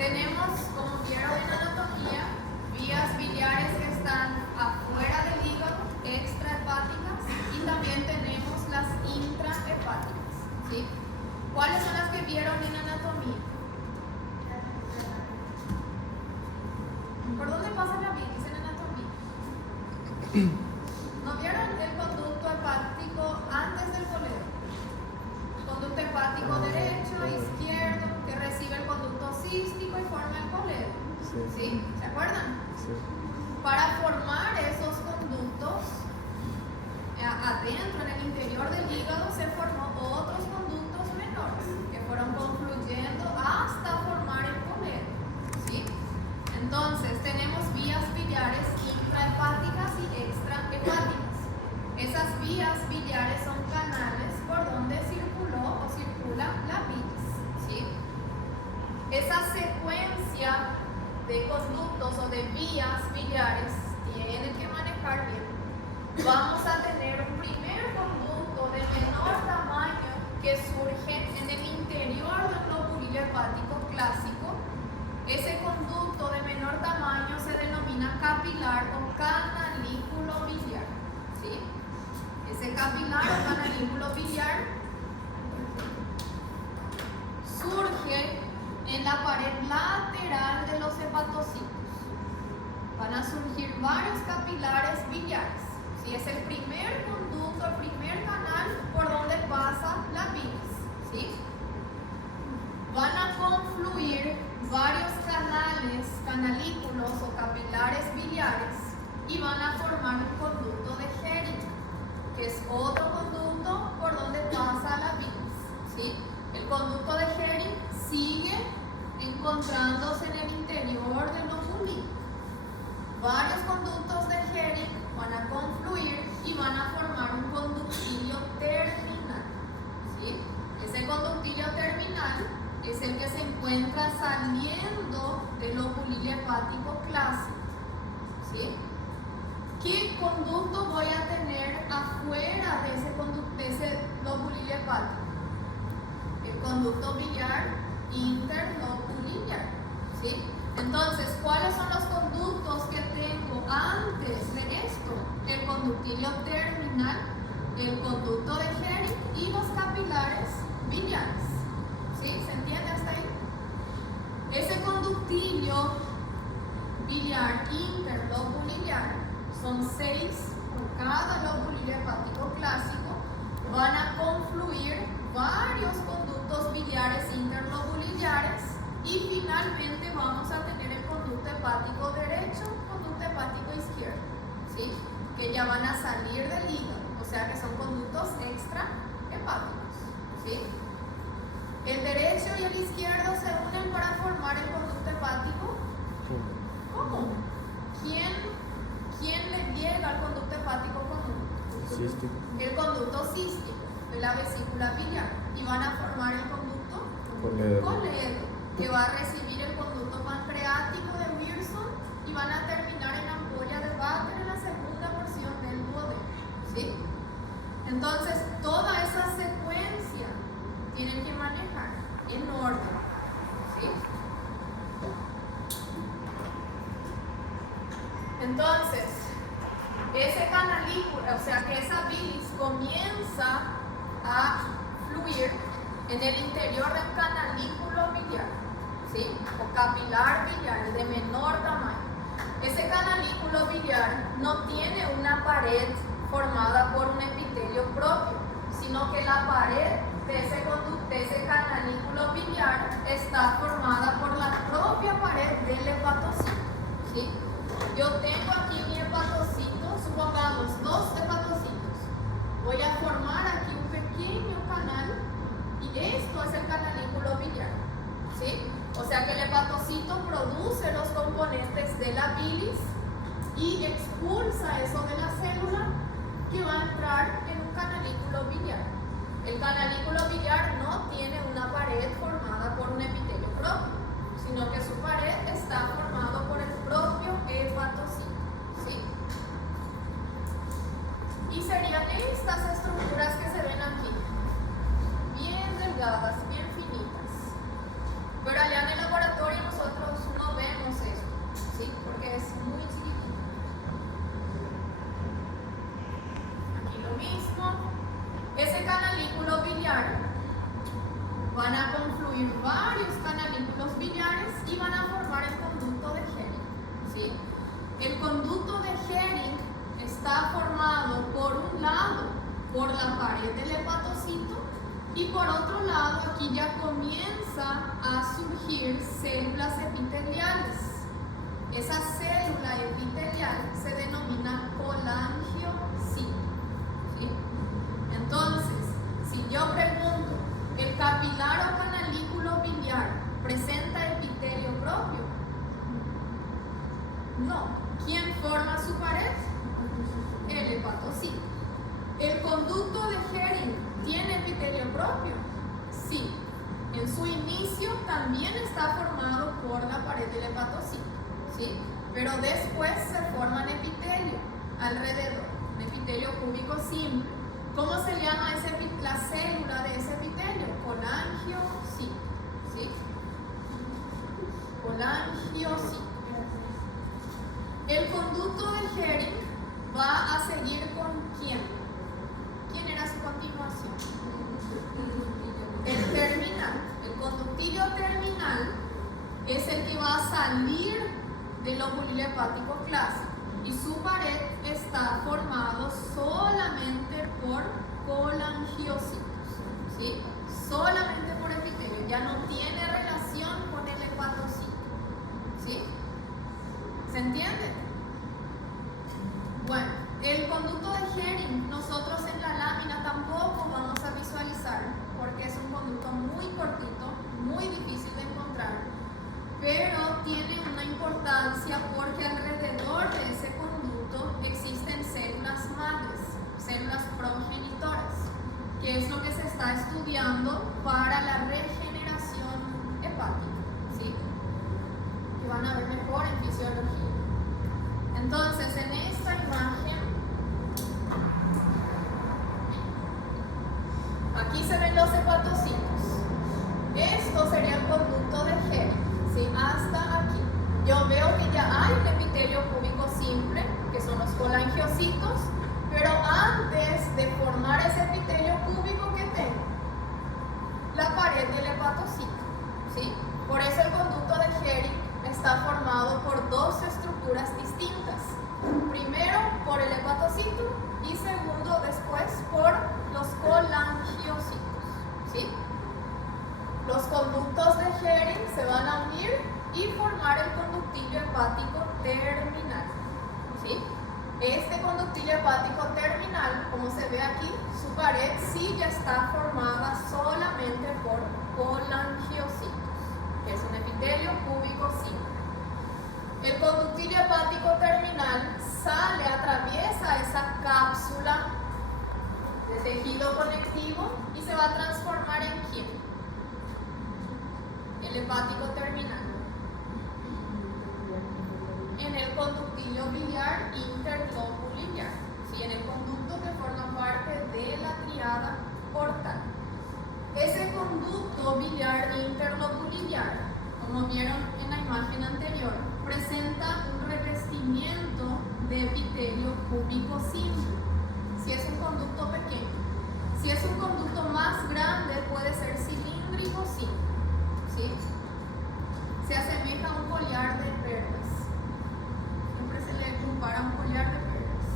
Tenemos, como vieron en anatomía, vías biliares que están afuera del hígado, extrahepáticas, y también tenemos las intrahepáticas, ¿sí? ¿Cuáles son las que vieron en anatomía? ¿Por dónde pasa la bilis en anatomía? ¿No vieron el conducto hepático antes del coledo? Conducto hepático derecho, izquierdo, que recibe el conducto cístico y forma el coledo. ¿Sí? ¿Se acuerdan? Sí. Para formar esos conductos adentro, en el interior del hígado, se formó otros conductos menores que fueron confluyendo hasta formar el coledo. ¿Sí? Entonces, tenemos vías biliares intrahepáticas y extrahepáticas. Esas vías biliares son canales por donde circuló o circula la bilis. ¿Sí? Esa secuencia de conductos o de vías biliares tienen que manejar bien. Vamos a tener un primer conducto de menor tamaño que surge en el interior del lobulillo hepático clásico. Ese conducto de menor tamaño se denomina capilar o canalículo biliar. ¿Sí? Ese capilar o canalículo biliar surge en la pared lateral de los hepatocitos. Van a surgir varios capilares biliares. ¿Sí? Es el primer conducto, el primer canal por donde pasa la bilis. ¿Sí? Van a confluir varios canales, canalículos o capilares biliares y van a formar un conducto de Hering, que es otro conducto por donde pasa la bilis. ¿Sí? El conducto de Hering sigue encontrándose en el interior del lobulillo. Varios conductos de Hering van a confluir y van a formar un conductillo terminal. ¿Sí? Ese conductillo terminal es el que se encuentra saliendo del lobulillo hepático clásico. ¿Sí? ¿Qué conducto voy a tener afuera de ese lobulillo hepático? El conducto biliar interlobuliar. ¿Sí? Entonces, ¿cuáles son los conductos que tengo antes de esto? El conductillo terminal, el conducto de Hering y los capilares biliares. ¿Sí? ¿Se entiende hasta ahí? Ese conductillo biliar interlobuliar son 6 por cada lobulillo hepático clásico. Van a confluir varios conductos biliares interlobuliares y finalmente vamos a tener el conducto hepático derecho, conducto hepático izquierdo, ¿sí? Que ya van a salir del hígado, o sea que son conductos extrahepáticos, ¿sí? El derecho y el izquierdo se unen para formar el conducto hepático. ¿Cómo? ¿Quién le llega al conducto hepático común? Cístico. El conducto cístico de la vesícula biliar, y van a formar el conducto coledo, que va a recibir el conducto pancreático de Wilson y van a terminar en ampolla de Vater en la segunda porción del duodeno. ¿Sí? Entonces, toda esa secuencia tienen que manejar en orden. ¿Sí? Entonces, ese canalículo, o sea que esa bilis comienza a fluir en el interior del canalículo biliar, ¿sí? O capilar biliar de menor tamaño. Ese canalículo biliar no tiene una pared formada por un epitelio propio, sino que la pared de ese canalículo biliar está formada por la propia pared del hepatocito. ¿Sí? Yo tengo aquí mi hepatocito, supongamos 2 hepatocitos. Voy a formar aquí un pequeño canal y esto es el canalículo biliar. ¿Sí? O sea que el hepatocito produce los componentes de la bilis y expulsa eso de la célula que va a entrar en un canalículo biliar. El canalículo biliar no tiene una pared formada por un epitelio propio, sino que su pared está formado por el propio hepatocito. ¿Sí? Y serían estas estructuras que se ven aquí, bien delgadas, bien finitas. Pero allá en el laboratorio nosotros biliar, van a confluir varios canalículos biliares y van a formar el conducto de Hering, ¿sí? El conducto de Hering está formado por un lado por la pared del hepatocito y por otro lado aquí ya comienza a surgir células epiteliales. Esa célula epitelial se denomina colangiocito, ¿sí? Entonces, si yo pregunto, ¿el capilar o canalículo biliar presenta epitelio propio? No. ¿Quién forma su pared? El hepatocito. ¿El conducto de Hering tiene epitelio propio? Sí. En su inicio también está formado por la pared del hepatocito, ¿sí? Pero después se forman epitelio alrededor, un epitelio cúbico simple. ¿Cómo se llama la célula de ese epitelio? Colangiocito, ¿sí? Colangiocito. El conducto de Hering va a seguir con ¿quién? ¿Quién era su continuación? El terminal. El conductilio terminal es el que va a salir del óvulo hepático clásico y su pared está formado solamente por colangiocitos, ¿sí? Solamente por epitelio, ya no tiene relación con el hepatocito, ¿sí? ¿Se entiende? Bueno, el conducto de Hering nosotros en la lámina tampoco vamos a visualizar porque es un conducto muy cortito, muy difícil de encontrar, pero tiene una importancia porque alrededor de ese conducto existen células madres, células progenitoras, que es lo que se está estudiando para la regeneración hepática, ¿sí? Que van a ver mejor en fisiología. Entonces, en esta imagen, aquí se ven los hepatocitos. Esto sería el conducto de Hering, ¿sí? Hasta aquí. Yo veo que ya hay un epitelio cúbico simple, que son los colangiocitos, pero antes de formar ese epitelio cúbico que tengo, la pared del hepatocito, ¿sí? Por eso el conducto de Hering está formado por dos estructuras distintas. Primero por el hepatocito y segundo después por los colangiocitos, ¿sí? Los conductos de Hering se van a unir y formar el conductillo hepático terminal, ¿sí? Este conductillo hepático terminal, como se ve aquí, su pared sí ya está formada solamente por colangiocitos, que es un epitelio cúbico simple. El conductillo hepático terminal sale, atraviesa esa cápsula de tejido conectivo y se va a transformar en ¿quién? El hepático terminal. En el conductillo biliar interloculiar, ¿sí? En el conducto que forma parte de la tríada portal. Ese conducto biliar interloculiar, como vieron en la imagen anterior, presenta un revestimiento de epitelio cúbico simple, si es un conducto pequeño. Si es un conducto más grande, puede ser cilíndrico simple, ¿sí? Se asemeja a un collar de perlas. Siempre se le compara un collar de perlas.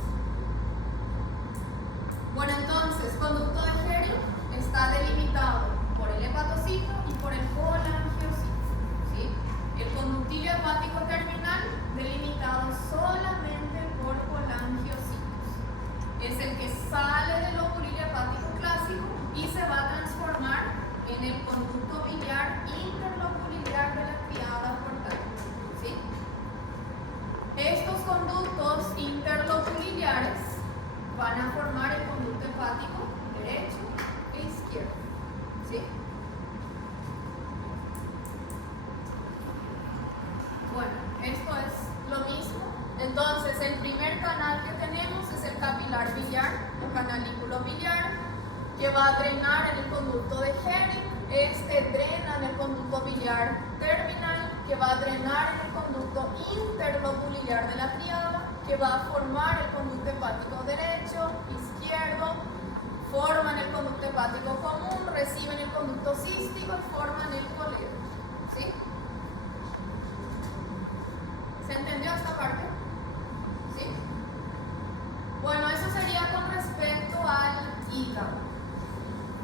Bueno, entonces, conducto de Hering está delimitado por el hepatocito y por el colangiocito, ¿sí? El conductillo hepático terminal delimitado solamente por colangiocitos. Es el que sale del óvulo hepático clásico y se va a transformar en el conducto biliar interloculiar de la tríada portal, ¿sí? Estos conductos interloculiares van a formar el conducto hepático derecho e izquierdo, ¿sí? Bueno, esto es lo mismo. Entonces, el primer canal que tenemos es el capilar biliar, el canalículo biliar, que va a drenar en el conducto de Hering. Este drena en el conducto biliar terminal, que va a drenar en el conducto interloculiar de la tríada, que va a formar el conducto hepático derecho, izquierdo, forman el conducto hepático común, reciben el conducto cístico y forman el colédoco. ¿Sí? ¿Se entendió esta parte? ¿Sí? Bueno, eso sería con respecto al hígado,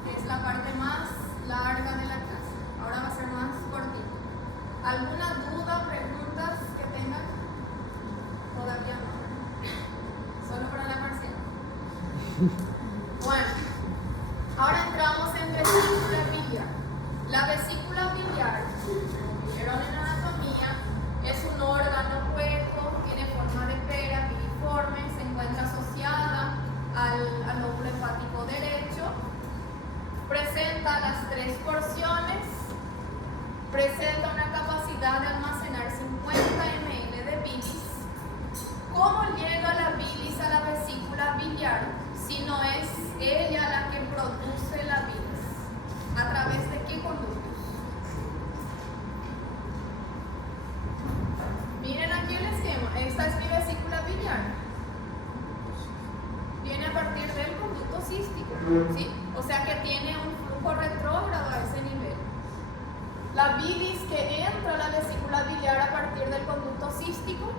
que es la parte más larga de la clase. Ahora va a ser más cortito. ¿Alguna duda, preguntas que tengan? Todavía no. Solo para la parcial. Bueno, ahora entramos en vesícula biliar. La vesícula biliar, como vieron en anatomía, es un órgano hueco, tiene forma de pera, piriforme, se encuentra asociada al lóbulo hepático derecho, presenta las tres porciones, presenta una capacidad de almacenar 50 ml de bilis. ¿Cómo llega la bilis a la vesícula biliar si no es ella la que produce la bilis? ¿A través de qué conductos? Miren aquí el esquema. Esta es mi vesícula biliar. Viene a partir del conducto cístico, ¿sí? O sea que tiene un flujo retrógrado a ese nivel. La bilis que entra a la vesícula biliar a partir del conducto cístico,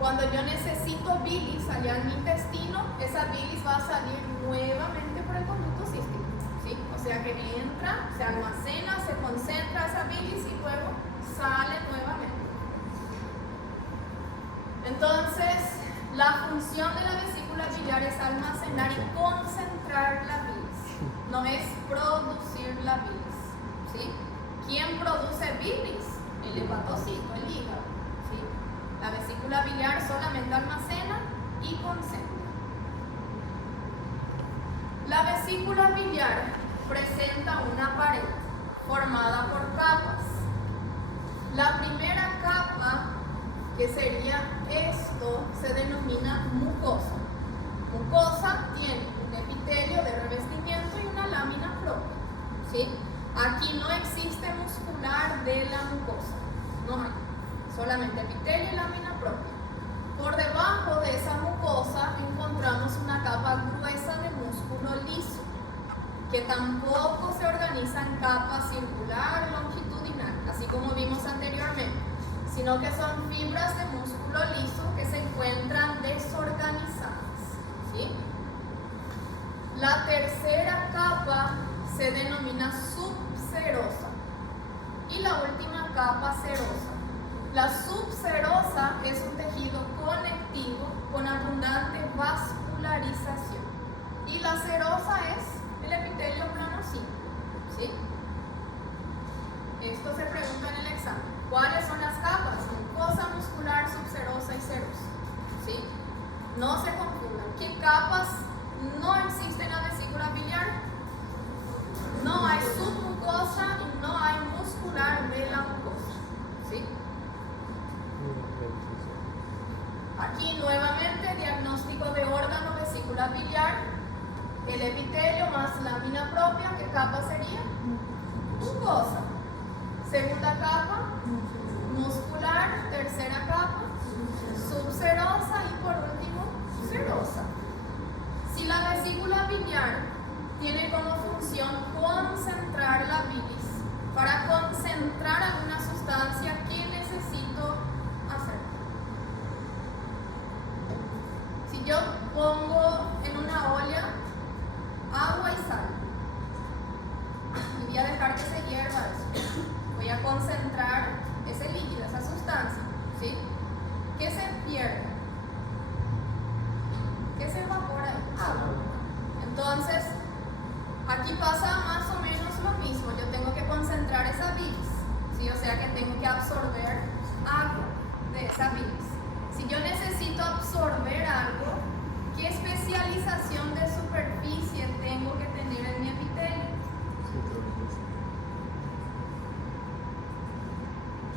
cuando yo necesito bilis allá en mi intestino, esa bilis va a salir nuevamente por el conducto cístico, ¿sí? O sea que entra, se almacena, se concentra esa bilis y luego sale nuevamente. Entonces, la función de la vesícula biliar es almacenar y concentrar la bilis, no es producir la bilis, ¿sí? ¿Quién produce bilis? El hepatocito, el hígado, ¿sí? La vesícula biliar solamente almacena y concentra. La vesícula biliar presenta una pared formada por capas. La primera capa, que sería esto, se denomina mucosa. Mucosa tiene un epitelio de revestimiento y una lámina propia, ¿sí? Aquí no existe muscular de la mucosa, no hay, solamente epitelio y lámina propia. Por debajo de esa mucosa encontramos una capa gruesa de músculo liso, que tampoco se organiza en capa circular longitudinal, así como vimos anteriormente, sino que son fibras de músculo liso que se encuentran desorganizadas, ¿sí? La tercera capa se denomina subserosa y la última capa serosa. La subserosa es un tejido conectivo con abundante vascularización y la serosa es el epitelio plano-cíneo, ¿sí? Esto se pregunta en el examen. ¿Cuáles son las capas? Mucosa, muscular, subserosa y serosa, ¿sí? No se confundan. ¿Qué capas no existen en la vesícula biliar? No hay submucosa y no hay muscular de la mucosa, ¿sí? Aquí nuevamente diagnóstico de órgano vesícula biliar, el epitelio más lámina propia. ¿Qué capa sería? Mucosa. Segunda capa, muscular. Tercera capa, subserosa y por último, serosa. Si la vesícula biliar tiene como función concentrar la bilis, para concentrar alguna sustancia, ¿qué necesito hacer? Si yo pongo en una olla agua y sal y voy a dejar que se hierva eso, voy a concentrar ese líquido, esa sustancia, ¿sí? ¿Qué se pierde? ¿Qué se evapora ahí? Agua. Entonces, aquí pasa más o menos lo mismo. Yo tengo que concentrar esa bilis, ¿sí? O sea que tengo que absorber agua de esa bilis. Si yo necesito absorber algo, ¿qué especialización de superficie tengo que tener en mi epitelio?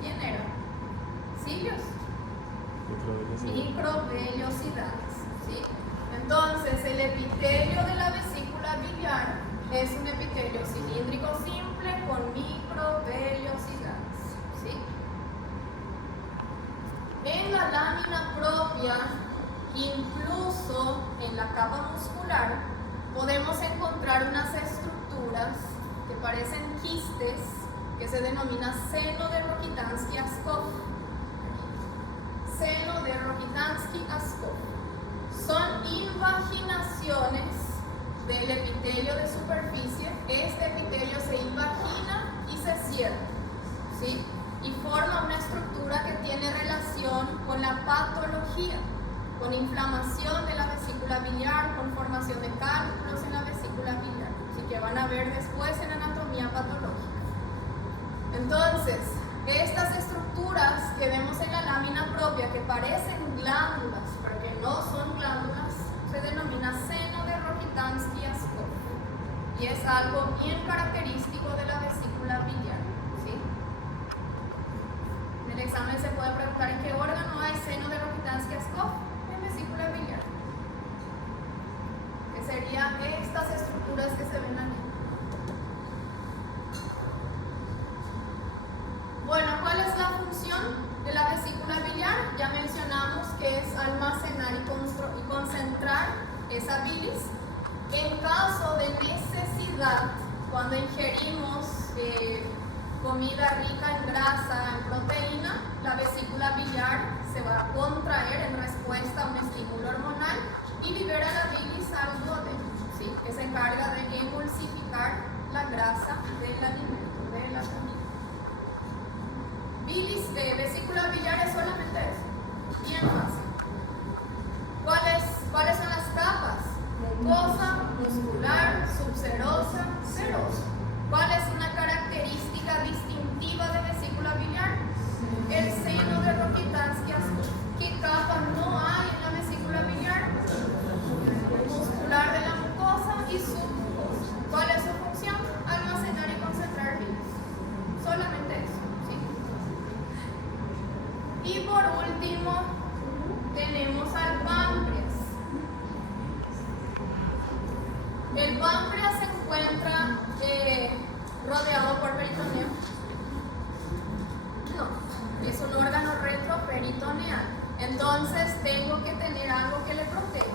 ¿Quién era? ¿Cilios? Microvellosidades, ¿sí? Entonces, el epitelio de la vesícula biliar es un epitelio cilíndrico simple con microvellosidades, ¿sí? En la lámina propia, incluso en la capa muscular, podemos encontrar unas estructuras que aparecen quistes que se denomina seno de Rokitansky-Askov. Seno de Rokitansky-Askov. Son invaginaciones del epitelio de superficie. Este epitelio se invagina y se cierra, ¿sí? Y forma una estructura que tiene relación con la patología, con inflamación de la vesícula biliar, con formación de cálculos en la vesícula biliar, así que van a ver después en anatomía patológica. Entonces, estas estructuras que vemos en la lámina propia, que parecen glándulas, pero que no son glándulas, se denomina seno de Rokitansky-Askov, y es algo bien característico de la vesícula biliar, ¿sí? En el examen se puede preguntar en qué órgano hay seno de Rokitansky-Askov. En vesícula biliar, que serían estas estructuras que se ven aquí. Bueno, ¿cuál es la función de la vesícula biliar? Ya mencionamos que es almacenar y concentrar esa bilis. En caso de necesidad, cuando ingerimos comida rica en grasa, en proteína, la vesícula biliar se va a contraer en respuesta a un estímulo hormonal y libera la bilis al duodeno, ¿sí? Que se encarga de emulsificar la grasa del alimento, de la comida. Bilis de vesícula biliar es solamente eso, bien fácil. ¿Cuáles son las capas? Mucosa, muscular, subserosa, serosa. ¿Cuál es una característica distintiva de vesícula biliar? El seno de Rokitansky-Askov. ¿Qué capa no hay en la vesícula biliar? Muscular de la mucosa y submucosa. ¿Cuál es su función? Almacenar y concentrar bilis. Solamente eso, ¿sí? Y por último, tenemos al páncreas. El páncreas se encuentra rodeado por peritoneo. No, es un órgano retroperitoneal. Entonces tengo que tener algo que le proteja.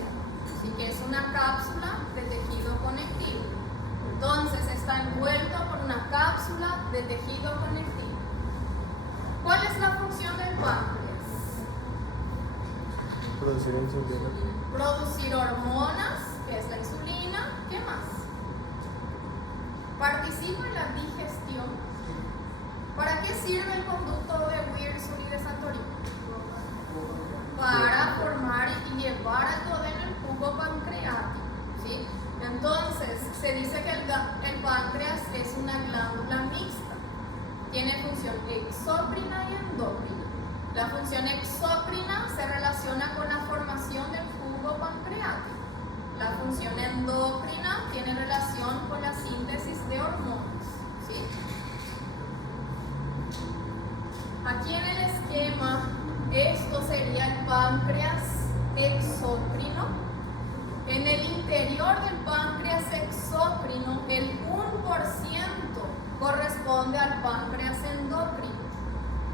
Así que es una cápsula de tejido conectivo. Entonces está envuelto por una cápsula de tejido conectivo. ¿Cuál es la función del páncreas? Producir insulina. Producir hormonas, que es la insulina. ¿Qué más? Participa en la digestión. ¿Para qué sirve el conducto de Wirsung y de Santorini? Para formar y llevar al duodeno el jugo pancreático, ¿sí? Entonces, se dice que el páncreas es una glándula mixta. Tiene función exócrina y endócrina. La función exócrina se relaciona con la formación del jugo pancreático. La función endocrina tiene relación con la síntesis de hormonas, ¿sí? Aquí en el esquema, esto sería el páncreas exócrino. En el interior del páncreas exócrino, el 1% corresponde al páncreas endocrino.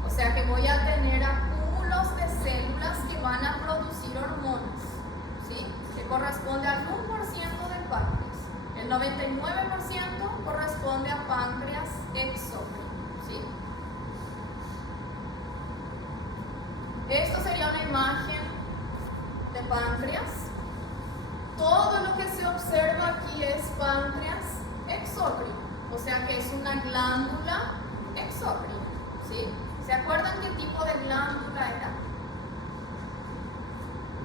O sea que voy a tener acúmulos de células que van a producir hormonas, ¿sí? Que corresponde al 1% del páncreas. El 99% corresponde a páncreas exócrino, ¿sí? Esto sería una imagen de páncreas. Todo lo que se observa aquí es páncreas exócrino, o sea que es una glándula exócrina, ¿sí? ¿Se acuerdan qué tipo de glándula era?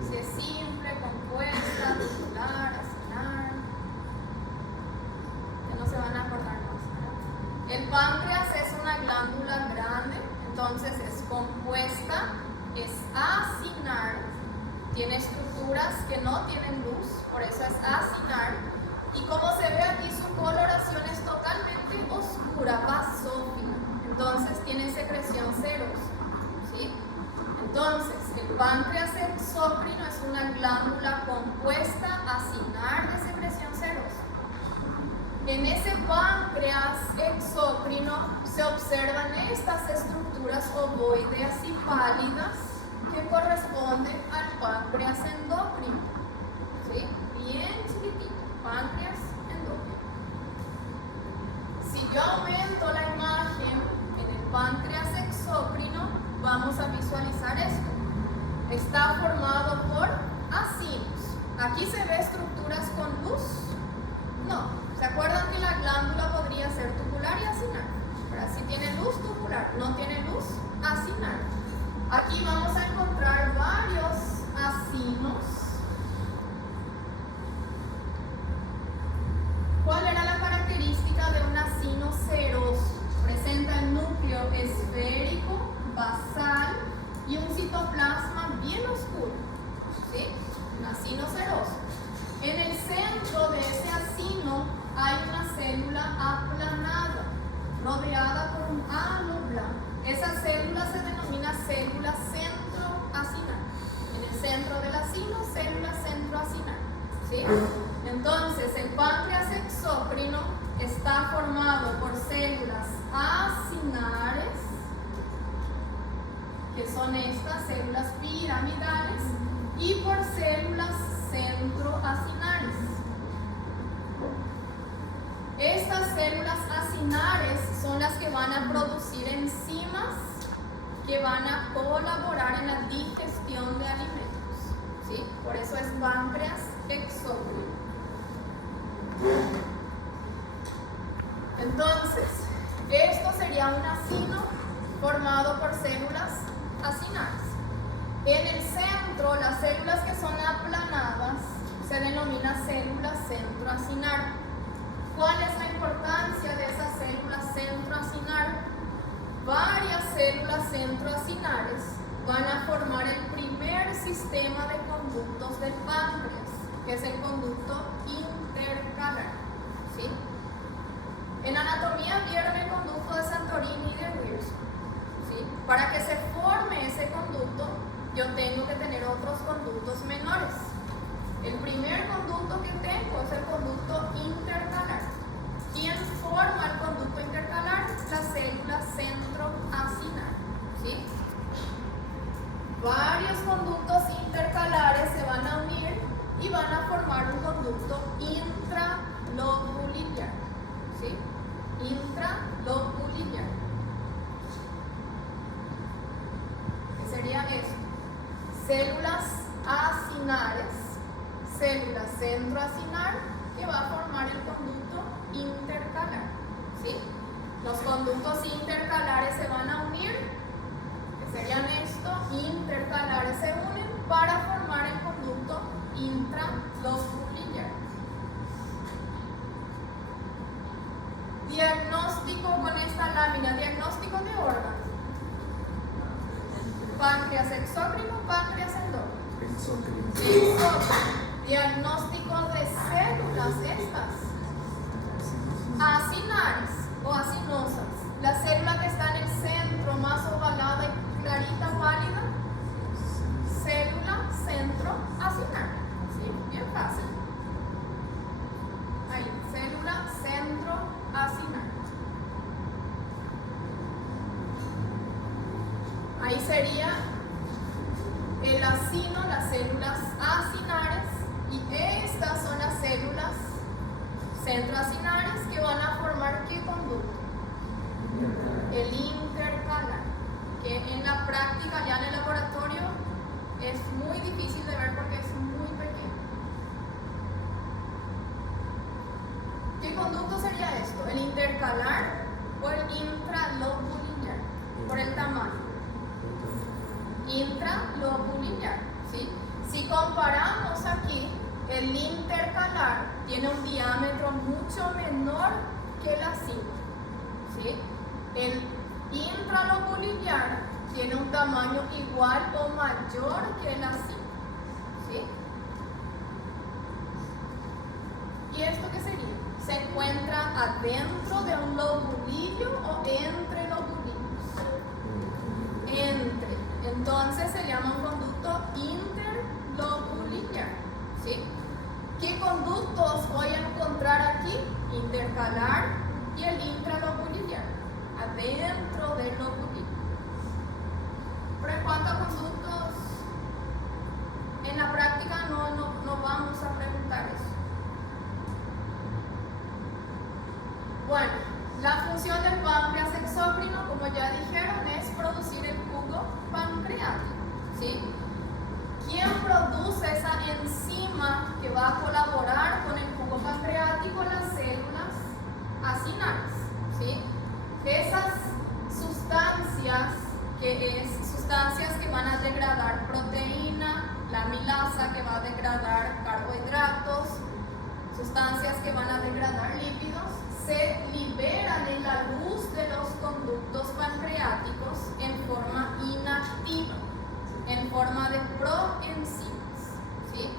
Si es simple, compuesta, tubular, acinar. Que no se van a acordar más, ¿verdad? El páncreas es una glándula grande, entonces es compuesta, es acinar, tiene estructuras que no tienen luz, por eso es acinar. Y como se ve aquí, su coloración es totalmente oscura, basófila. Entonces tiene secreción serosa, ¿sí? Entonces, el páncreas exócrino es una glándula compuesta acinar de secreción serosa. En ese páncreas exócrino se observan estas estructuras ovoideas y pálidas que corresponden al páncreas endocrino, ¿sí? Bien chiquitito, páncreas endocrino. Si vamos a visualizar esto. Está formado por acinos. ¿Aquí se ve estructuras con luz? No. ¿Se acuerdan que la glándula podría ser tubular y acinar? Pero si tiene luz, tubular. No tiene luz, acinar. Aquí vamos a encontrar varios acinos. ¿Cuál era la característica de un acino seroso? Presenta el núcleo esférico, basal y un citoplasma bien oscuro. ¿Sí? Un acino seroso. En el centro de ese acino hay una célula aplanada, rodeada por un halo blanco. Esa célula se denomina célula centroacinar. En el centro del acino, célula centroacinar. ¿Sí? Entonces, el páncreas exócrino está formado por células acinares, que son estas células piramidales, y por células centroacinares. Estas células acinares son las que van a producir enzimas que van a colaborar en la digestión de alimentos. ¿Sí? Por eso es páncreas exócrino. Entonces, esto sería un acino formado por células acinares. En el centro, las células que son aplanadas se denominan células centroacinar. ¿Cuál es la importancia de esa célula centroacinar? Varias células centroacinares van a formar el primer sistema de conductos del páncreas, que es el conducto intercalar. ¿Sí? En anatomía vieron el conducto de Santorini y de Wilson. ¿Sí? Para que se forme ese conducto, yo tengo que tener otros conductos menores. El primer conducto que tengo es el conducto intercalar. ¿Quién forma el conducto intercalar? La célula centroacinar. ¿Sí? Varios conductos intercalares se van a unir y van a formar un conducto intralobulinear. ¿Sí? Intralobulinear. ¿Qué sería esto? Células acinares, célula centroacinar, que va a formar el conducto intercalar. ¿Sí? Los conductos intercalares se van a unir, que serían esto, intercalares se unen para formar el conducto intralobulinear. Diagnóstico con esta lámina, diagnóstico de órgano. Páncreas exócrino, páncreas endócrino. Exócrino. Diagnóstico de células estas. Acinares o acinosas. La célula que está en el centro, más ovalada y clarita, pálida. Célula centroacinar. ¿Sí? Bien fácil. Ahí, célula centroacinar. Ahí sería el acino, las células acinares, y estas son las células centroacinares que van a formar ¿qué conducto? El intercalar, que en la práctica, ya en el laboratorio, es muy difícil de ver porque es muy pequeño. ¿Qué conducto sería esto? ¿El intercalar o el intralobulinear? Por el tamaño. Intralobulinear, ¿sí? Si comparamos aquí, el intercalar tiene un diámetro mucho menor que el acino, ¿sí? El intralobulinear tiene un tamaño igual o mayor que el acino, ¿sí? ¿Y esto qué sería? ¿Se encuentra adentro de un lobulillo o entre lobulillos? Entre. Entonces se llama un conducto interlobulinear. ¿Sí? ¿Qué conductos voy a encontrar aquí? Intercalar y el intralobulinear. Adentro del lobulillo. ¿Pero en cuanto a conductos? En la práctica no vamos a preguntar eso. Bueno, la función del páncreas exócrino, como ya dijeron, es producir el jugo conducto pancreático, ¿sí? ¿Quién produce esa enzima que va a colaborar con el jugo pancreático? Las células acinares, ¿sí? Esas sustancias que van a degradar proteína, la amilasa que va a degradar carbohidratos, sustancias que van a degradar lípidos, se liberan en la luz de los conductos pancreáticos en forma inactiva, en forma de proenzimas, ¿sí?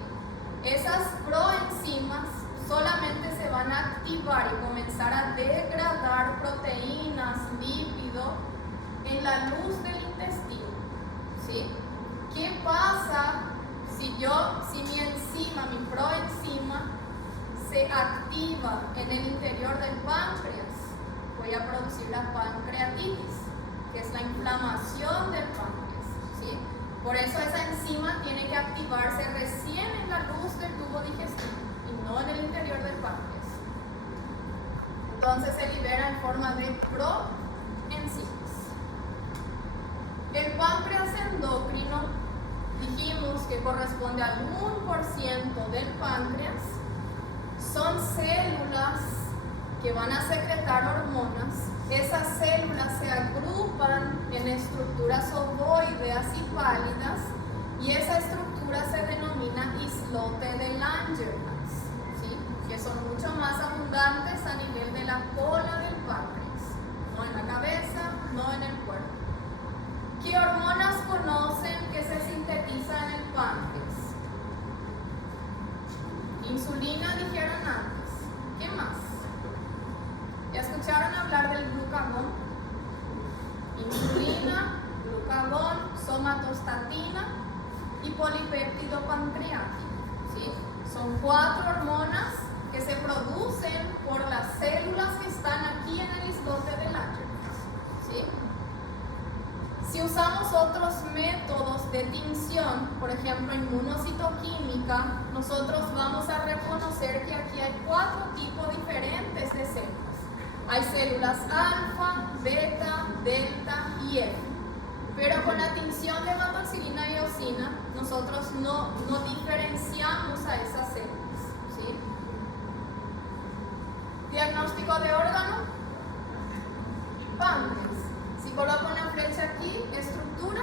Esas proenzimas solamente se van a activar y comenzar a degradar proteínas, lípidos, en la luz del intestino, ¿sí? ¿Qué pasa si mi enzima, mi proenzima, se activa en el interior del páncreas? Voy a producir la pancreatitis, que es la inflamación del páncreas, ¿sí? Por eso esa enzima tiene que activarse recién en la luz del tubo digestivo y no en el interior del páncreas. Entonces se libera en forma de proenzimas. El páncreas endocrino, dijimos que corresponde al 1% del páncreas, son células que van a secretar hormonas. Esas células se agrupan en estructuras ovoideas y pálidas y esa estructura se denomina islote de Langerhans, ¿sí? Que son mucho más abundantes a nivel de la cola del páncreas, no en la cabeza, no en el cuerpo. ¿Qué hormonas conocen que se sintetiza en el páncreas? Insulina dijeron antes. ¿Qué más? ¿Ya escucharon hablar del glucagón? Insulina, glucagón, somatostatina y polipéptido pancreático, ¿sí? Son 4 hormonas que se producen por las células que están aquí en el islote de Langerhans, ¿sí? Si usamos otros métodos de tinción, por ejemplo inmunocitoquímica, nosotros vamos a reconocer que aquí hay 4 tipos diferentes de células. Hay células alfa, beta, delta y F. Pero con la tinción de hematoxilina y eosina, nosotros no diferenciamos a esas células, ¿sí? Diagnóstico de órgano, páncreas. Si coloco una flecha aquí, estructura,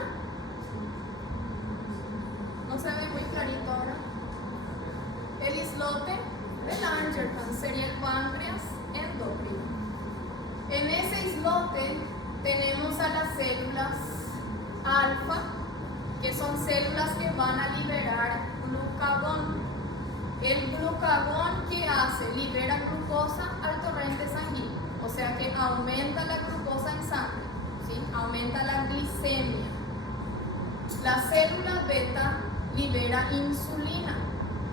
no se ve muy clarito ahora. El islote de Langerhans sería el páncreas endocrino. En ese islote tenemos a las células alfa, que son células que van a liberar glucagón. El glucagón, ¿qué hace? Libera glucosa al torrente sanguíneo, o sea que aumenta la glucosa en sangre, ¿sí? Aumenta la glicemia. La célula beta libera insulina.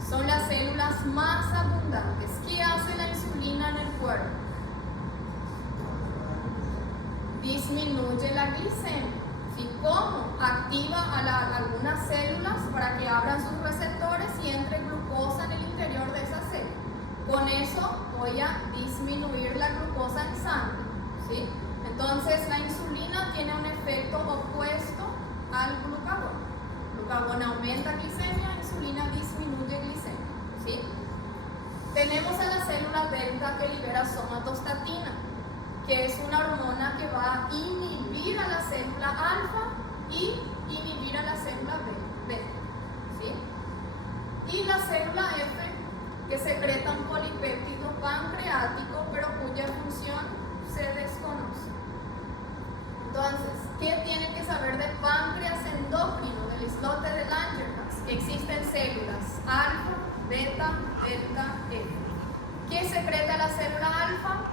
Son las células más abundantes. ¿Qué hace la insulina en el cuerpo? Disminuye la glicemia. ¿Sí? ¿Cómo? Activa a algunas células para que abran sus receptores y entre glucosa en el interior de esa célula. Con eso voy a disminuir la glucosa en sangre, ¿sí? Entonces la insulina tiene un efecto opuesto al glucagón. Glucagón aumenta glicemia, insulina disminuye glicemia, ¿sí? Tenemos a la célula delta que libera somatostatina, que es una hormona que va a inhibir a la célula alfa y inhibir a la célula beta, ¿sí? Y la célula F, que secreta un polipéptido pancreático, pero cuya función se desconoce. Entonces, ¿qué tienen que saber del páncreas endocrino, del islote de Langerhans? Que existen células alfa, beta, delta, F. ¿Qué secreta la célula alfa?